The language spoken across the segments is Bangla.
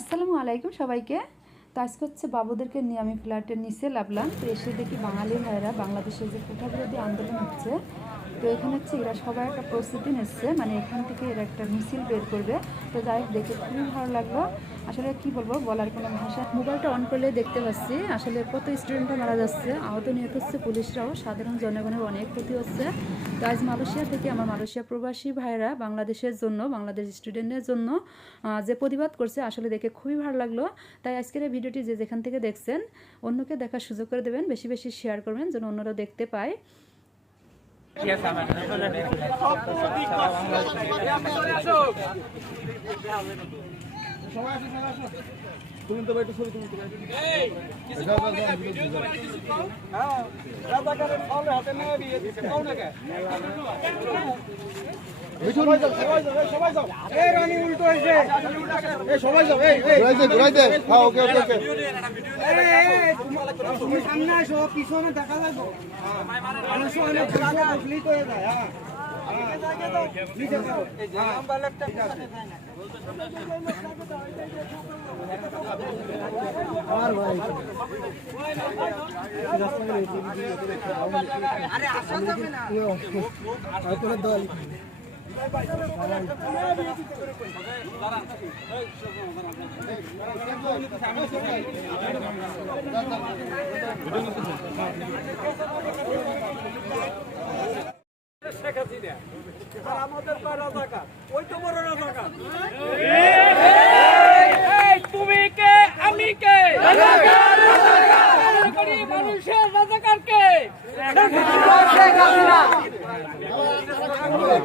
আসসালামু আলাইকুম সবাইকে। তো আজকে হচ্ছে বাবুদেরকে নিয়ে আমি ফ্ল্যাটের নিচে নামলাম। তো এসে দেখি বাঙালি ভাইয়েরা বাংলাদেশের যে কোঠাবিরোধী আন্দোলন হচ্ছে, তো এখানে হচ্ছে এরা সবাই একটা প্রস্তুতি নিচ্ছে, মানে এখান থেকে এরা একটা মিছিল বের করবে। তো যাই হোক, দেখে খুবই ভালো লাগলো। আসলে কি বলবো, বলার কোনো ভাষা। মোবাইলটা অন করলে দেখতে পাচ্ছি আসলে কত স্টুডেন্টরা মারা যাচ্ছে, আহত নিহত হচ্ছে, পুলিশরাও, সাধারণ জনগণের অনেক ক্ষতি হচ্ছে। তো আজ মালয়েশিয়া থেকে আমার মালয়েশিয়া প্রবাসী ভাইয়েরা বাংলাদেশের জন্য, বাংলাদেশ স্টুডেন্টদের জন্য যে প্রতিবাদ করছে, আসলে দেখে খুবই ভালো লাগলো। তাই আজকের এই ভিডিওটি যে যেখান থেকে দেখছেন অন্যকে দেখার সুযোগ করে দেবেন, বেশি বেশি শেয়ার করবেন যেন অন্যরাও দেখতে পায়। সামনে আসো, পিছনে দেখা লাগবো। আমাদের রাজাকার, ওই তো বড় রাজাকার। তুমি কে, আমি কে, মানুষের রাজাকার কে?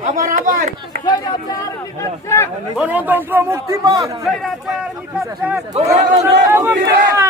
আমার আবার গণতন্ত্র মুক্তি পাক, গণতন্ত্র মুক্তি পাক।